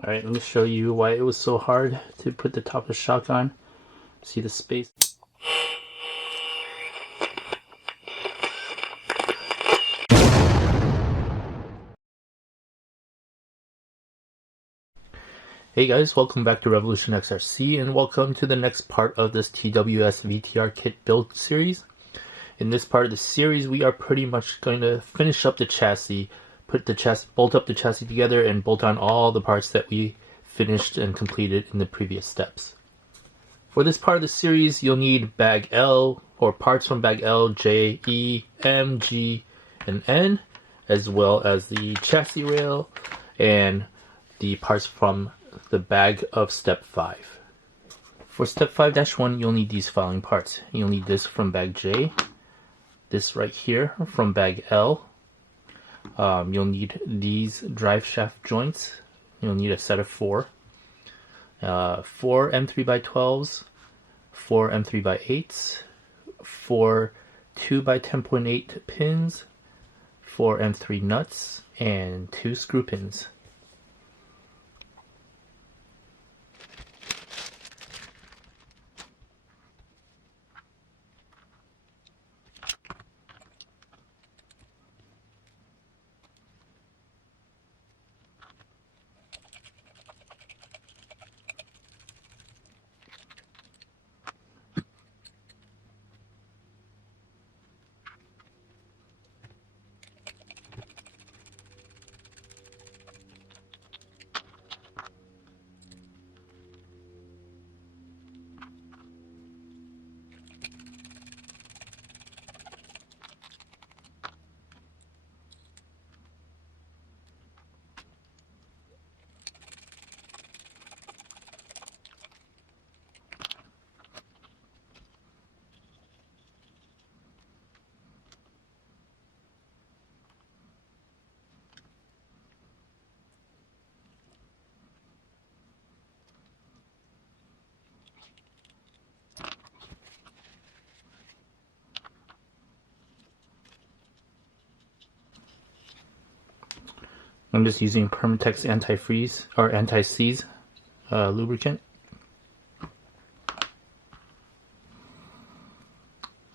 Alright, let me show you why it was so hard to put the top of the shotgun. See the space? Hey guys, welcome back to Revolution XRC and welcome to the next part of this TWS VTR Kit build series. In this part of the series, we are pretty much going to finish up the chassis, bolt up the chassis together and bolt on all the parts that we finished and completed in the previous steps. For this part of the series, you'll need bag L or parts from bag L, J, E, M, G, and N, as well as the chassis rail and the parts from the bag of step 5. For step 5-1, you'll need these following parts. You'll need this from bag J, this right here from bag L. You'll need these drive shaft joints. You'll need a set of 4. 4 M3x12s, 4 M3x8s, 4 2x10.8 pins, 4 M3 nuts, and 2 screw pins. I'm just using Permatex anti-freeze or anti-seize lubricant,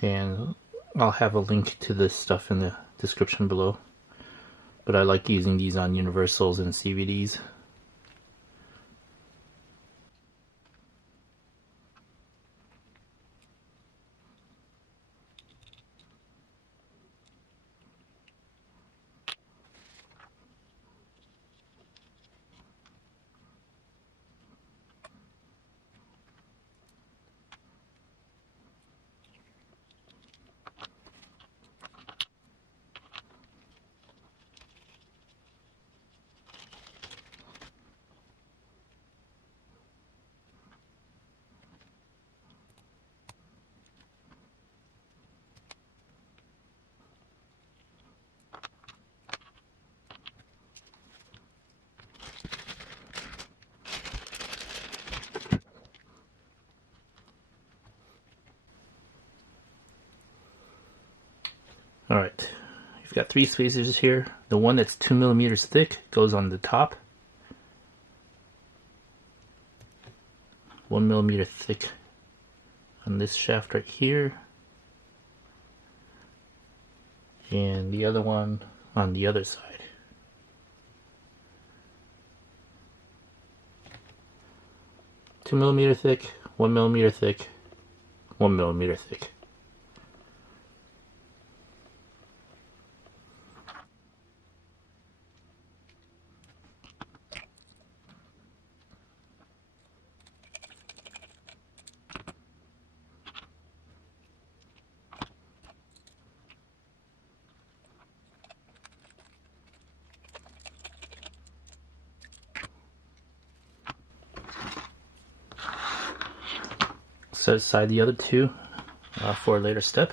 and I'll have a link to this stuff in the description below, but I like using these on universals and CVDs. Alright, you've got 3 spacers here. The one that's 2 millimeters thick goes on the top. 1 millimeter thick on this shaft right here. And the other one on the other side. Two millimeter thick, 1 millimeter thick, 1 millimeter thick. Set aside the other 2 for a later step.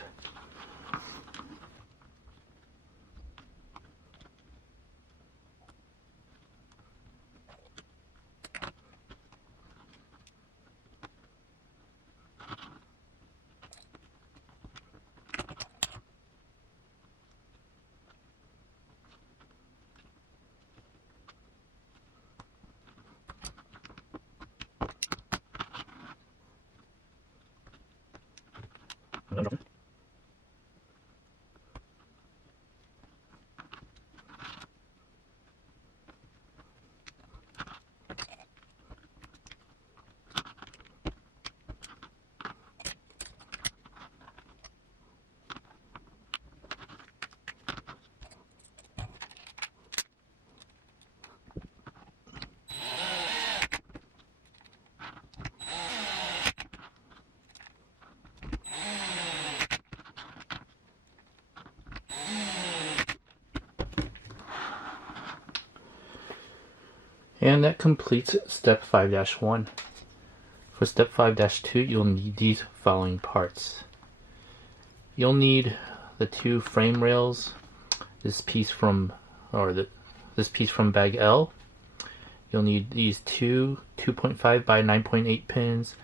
And that completes step 5-1. For step 5-2, you'll need these following parts. You'll need the 2 frame rails, this piece from bag L. You'll need these 2 2.5 by 9.8 pins,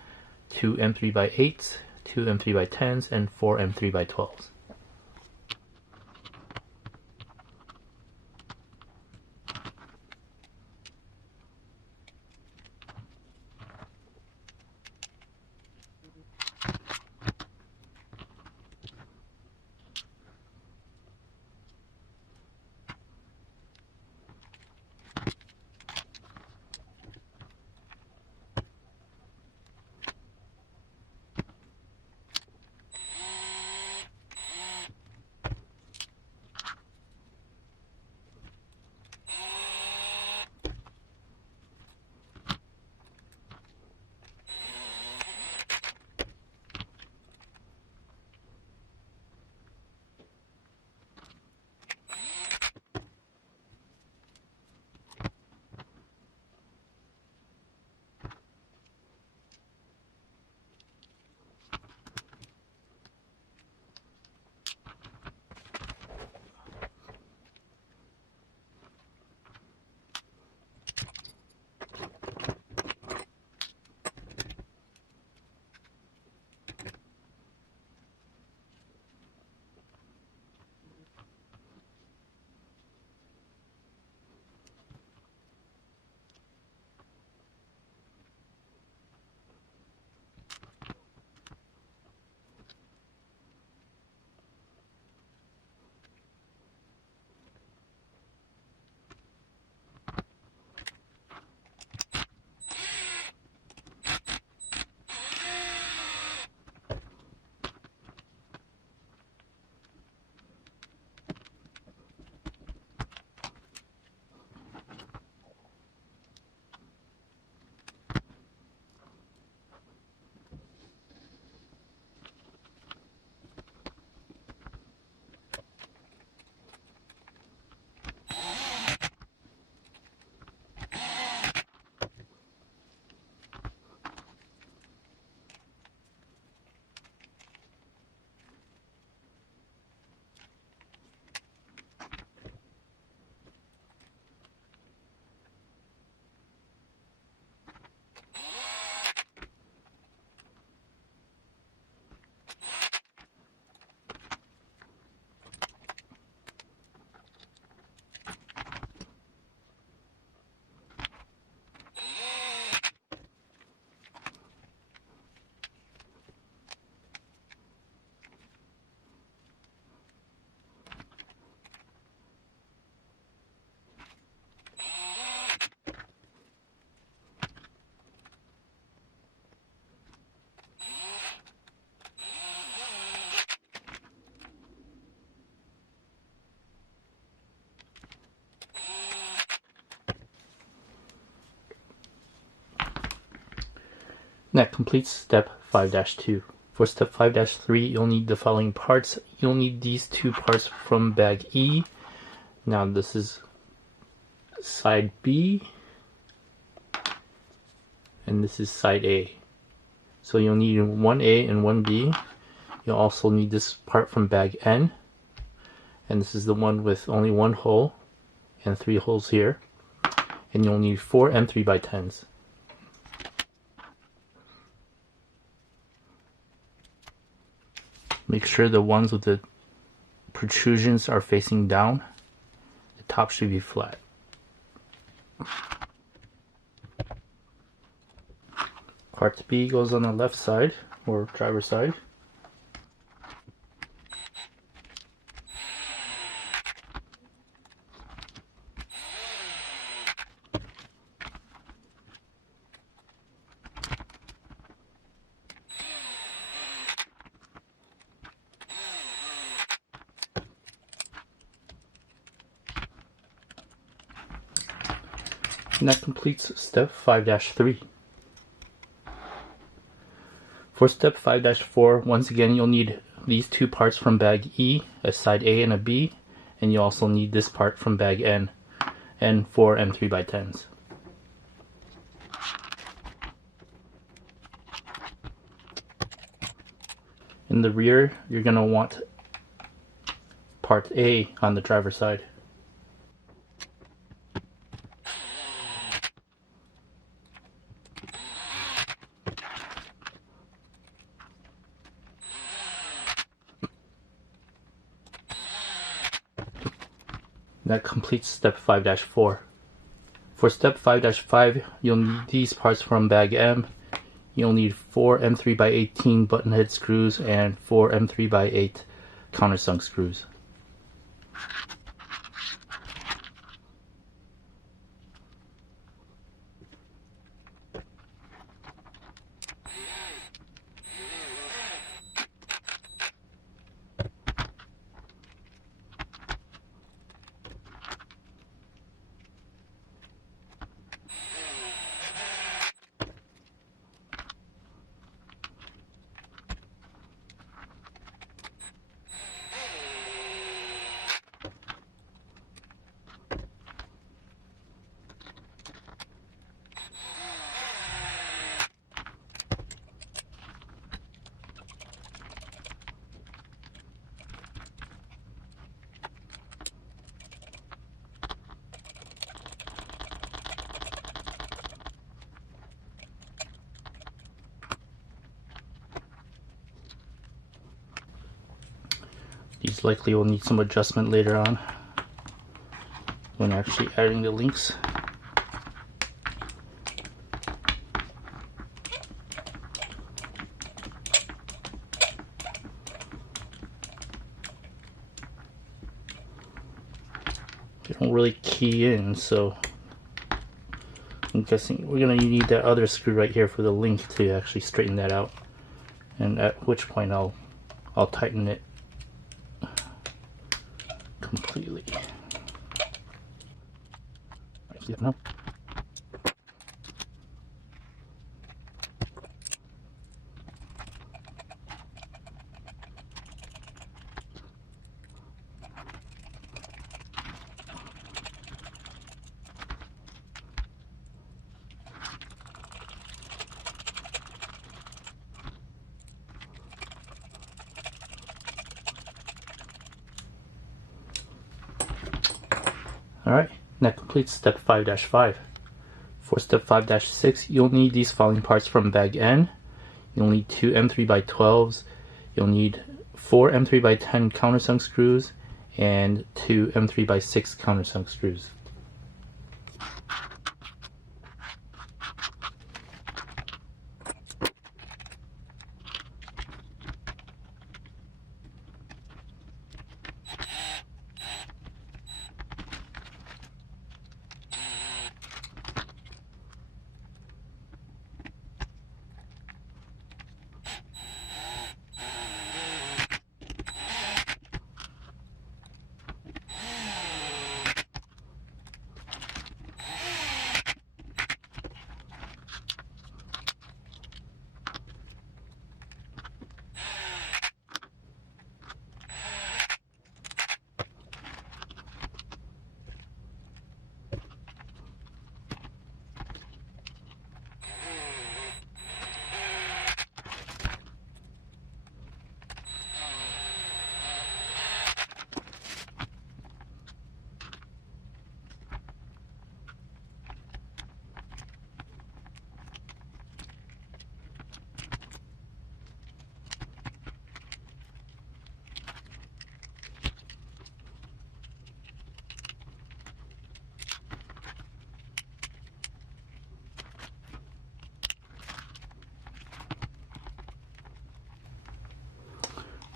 2 M3 by 8s, 2 M3 by 10s, and 4 M3 by 12s. That completes step 5-2. For step 5-3, you'll need the following parts. You'll need these 2 parts from bag E. Now this is side B, and this is side A. So you'll need 1A and 1B. You'll also need this part from bag N, and this is the one with only 1 hole and 3 holes here. And you'll need 4 M3 by 10s. Make sure the ones with the protrusions are facing down. The top should be flat. Part B goes on the left side, or driver's side. And that completes step 5-3. For step 5-4, once again, you'll need these two parts from bag E, a side A and a B, and you also need this part from bag N, and 4 M3x10s. In the rear, you're going to want part A on the driver's side. That completes step 5-4. For step 5-5, you'll need these parts from bag M. You'll need 4 M3x18 button head screws and 4 M3x8 countersunk screws. These likely will need some adjustment later on when actually adding the links. They don't really key in, so I'm guessing we're going to need that other screw right here for the link to actually straighten that out, and at which point I'll tighten it completely. No. Alright, that completes step 5-5. For step 5-6, you'll need these following parts from bag N. You'll need 2 M3x12s, you'll need 4 M3x10 countersunk screws, and 2 M3x6 countersunk screws.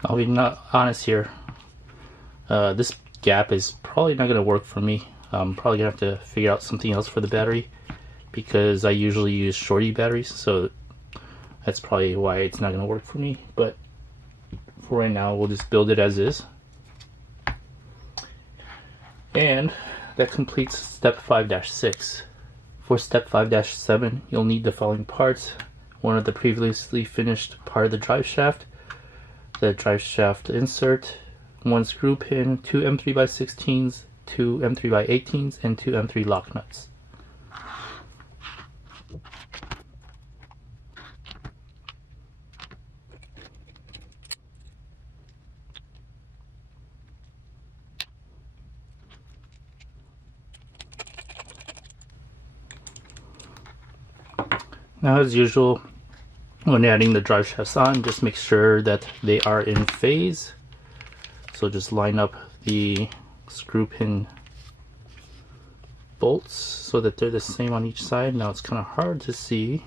I'll be not honest here. This gap is probably not going to work for me. I'm probably going to have to figure out something else for the battery, because I usually use shorty batteries, so that's probably why it's not going to work for me. But for right now, we'll just build it as is. And that completes step 5-6. For step 5-7, you'll need the following parts: one of the previously finished part of the drive shaft, the drive shaft insert, one screw pin, two M3x16s, two M3x18s, and two M3 lock nuts. Now, as usual, when adding the drive shafts on, just make sure that they are in phase. So just line up the screw pin bolts so that they're the same on each side. Now it's kind of hard to see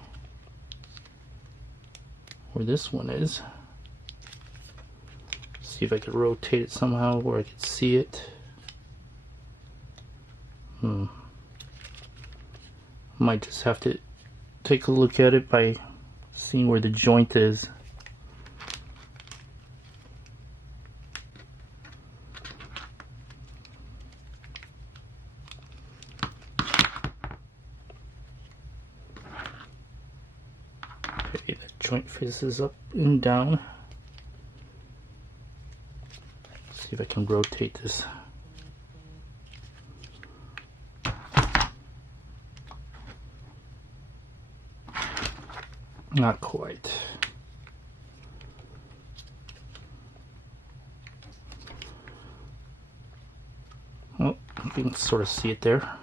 where this one is. See if I could rotate it somehow where I could see it. Might just have to take a look at it by seeing where the joint is. Okay, that joint faces up and down. See if I can rotate this. Not quite. Well, you can sort of see it there.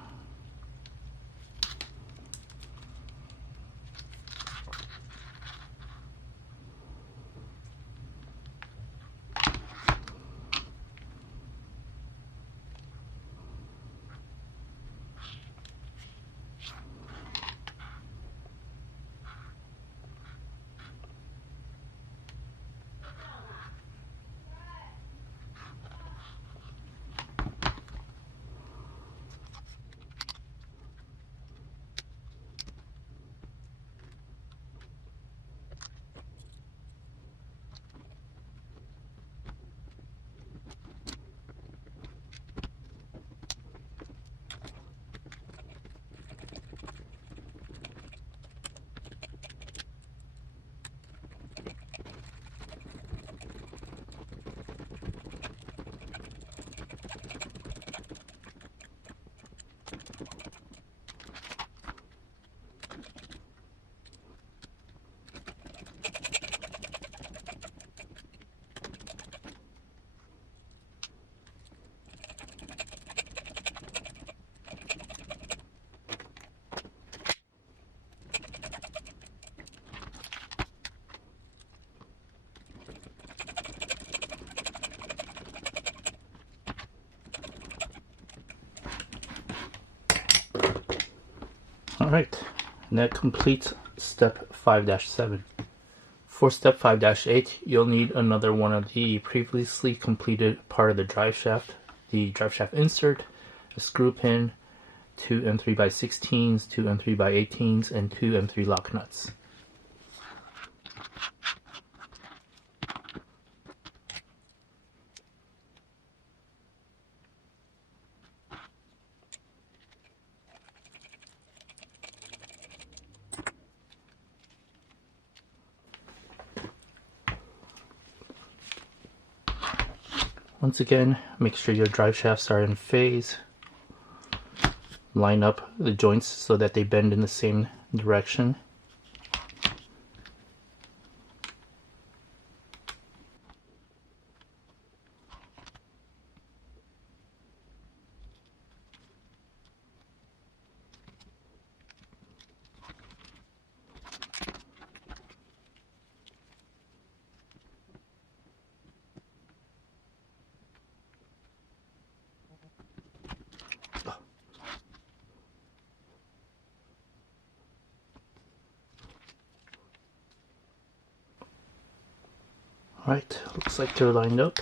Alright, and that completes step 5-7. For step 5-8, you'll need another one of the previously completed part of the drive shaft insert, a screw pin, two M3x16s, two M3x18s, and two M3 lock nuts. Once again, make sure your drive shafts are in phase. Line up the joints so that they bend in the same direction. Right, looks like they're lined up.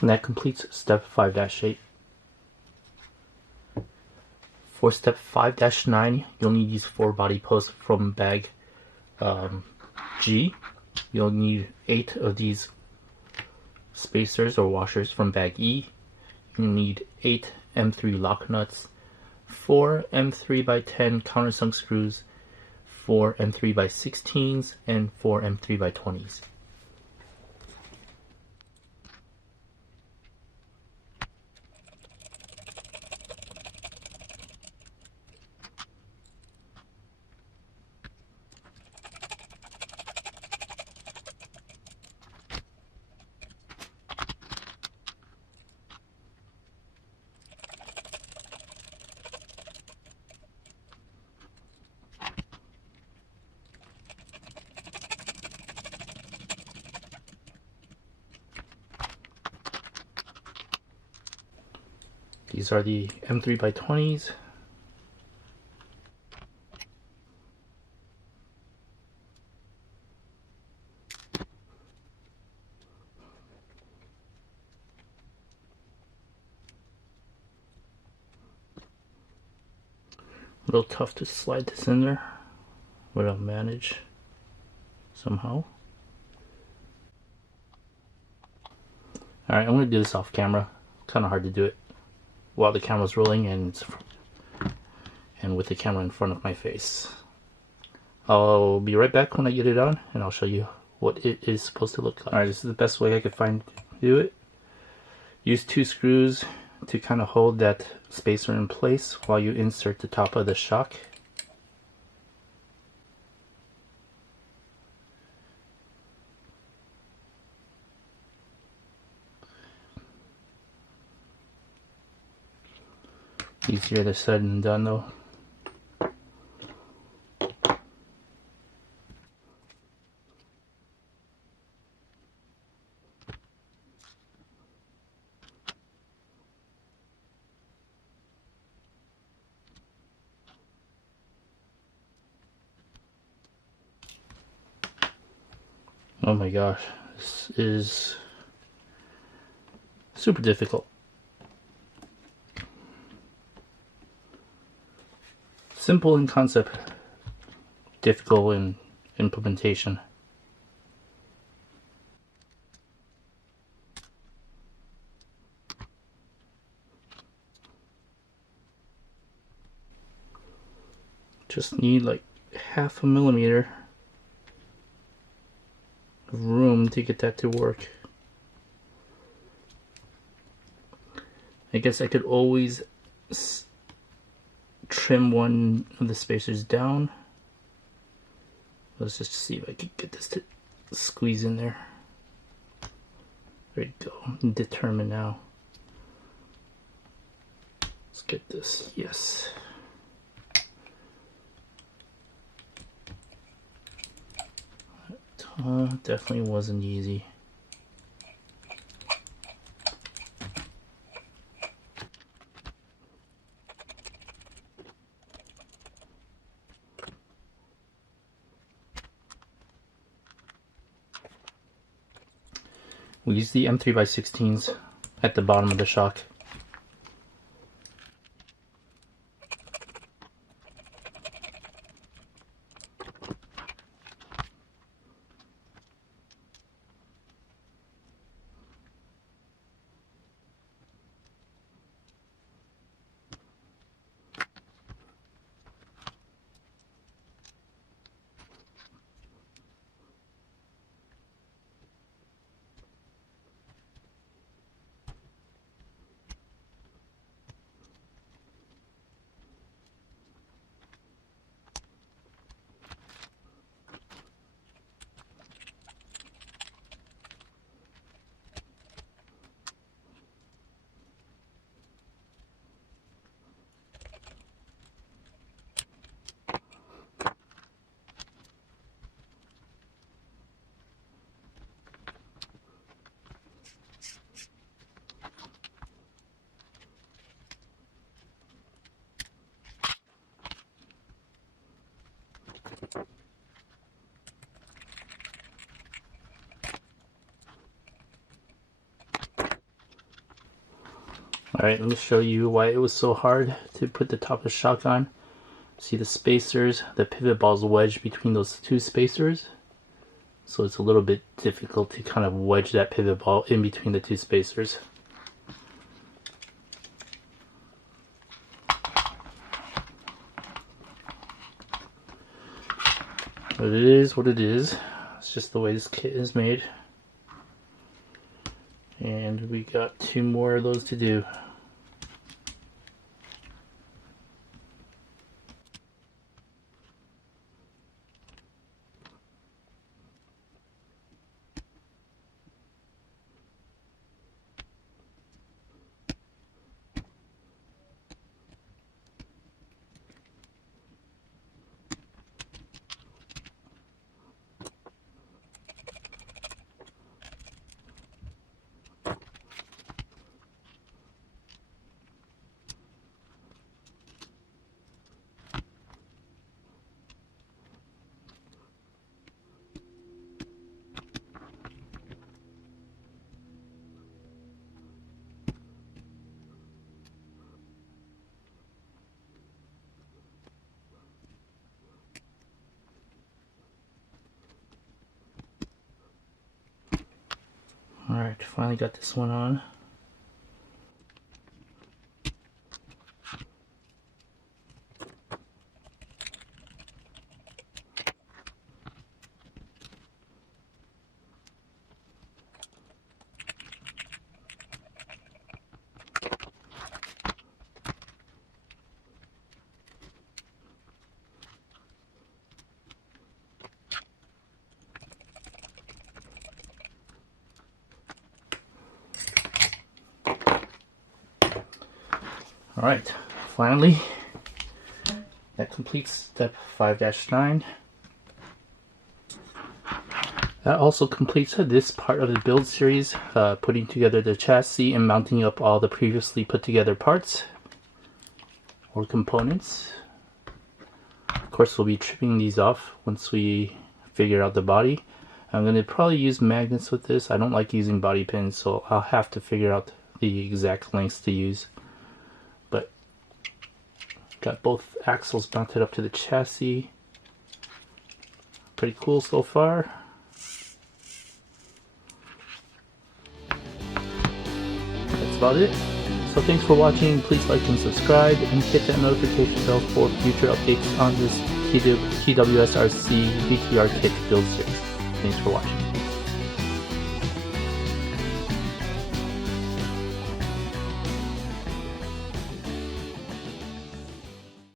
And that completes step 5-8. For step 5-9, you'll need these 4 body posts from bag G. You'll need 8 of these spacers or washers from bag E. You need 8 M3 lock nuts, 4 M3x10 countersunk screws, 4 M3x16s, and 4 M3x20s. These are the M3x20s. A little tough to slide this in there, but I'll manage somehow. Alright, I'm going to do this off camera. Kind of hard to do it while the camera's rolling and with the camera in front of my face. I'll be right back when I get it on, and I'll show you what it is supposed to look like. Alright, this is the best way I could find to do it. Use 2 screws to kind of hold that spacer in place while you insert the top of the shock. Easier said than done though. Oh my gosh, this is super difficult. Simple in concept, difficult in implementation. Just need like 1/2 millimeter of room to get that to work. I guess I could always trim one of the spacers down. Let's just see if I can get this to squeeze in there. There you go. Determine now. Let's get this. Yes. Definitely wasn't easy. We use the M3x16s at the bottom of the shock. Alright, let me show you why it was so hard to put the top of the shotgun. See the spacers, the pivot ball's wedged between those two spacers. So it's a little bit difficult to kind of wedge that pivot ball in between the two spacers. But it is what it is. It's just the way this kit is made. And we got 2 more of those to do. Alright, finally got this one on. Alright, finally, that completes step 5-9. That also completes this part of the build series, putting together the chassis and mounting up all the previously put together parts or components. Of course, we'll be trimming these off once we figure out the body. I'm going to probably use magnets with this. I don't like using body pins, so I'll have to figure out the exact lengths to use. But got both axles mounted up to the chassis. Pretty cool so far. That's about it. So thanks for watching. Please like and subscribe and hit that notification bell for future updates on this TWS VTR Kit build series. Thanks for watching.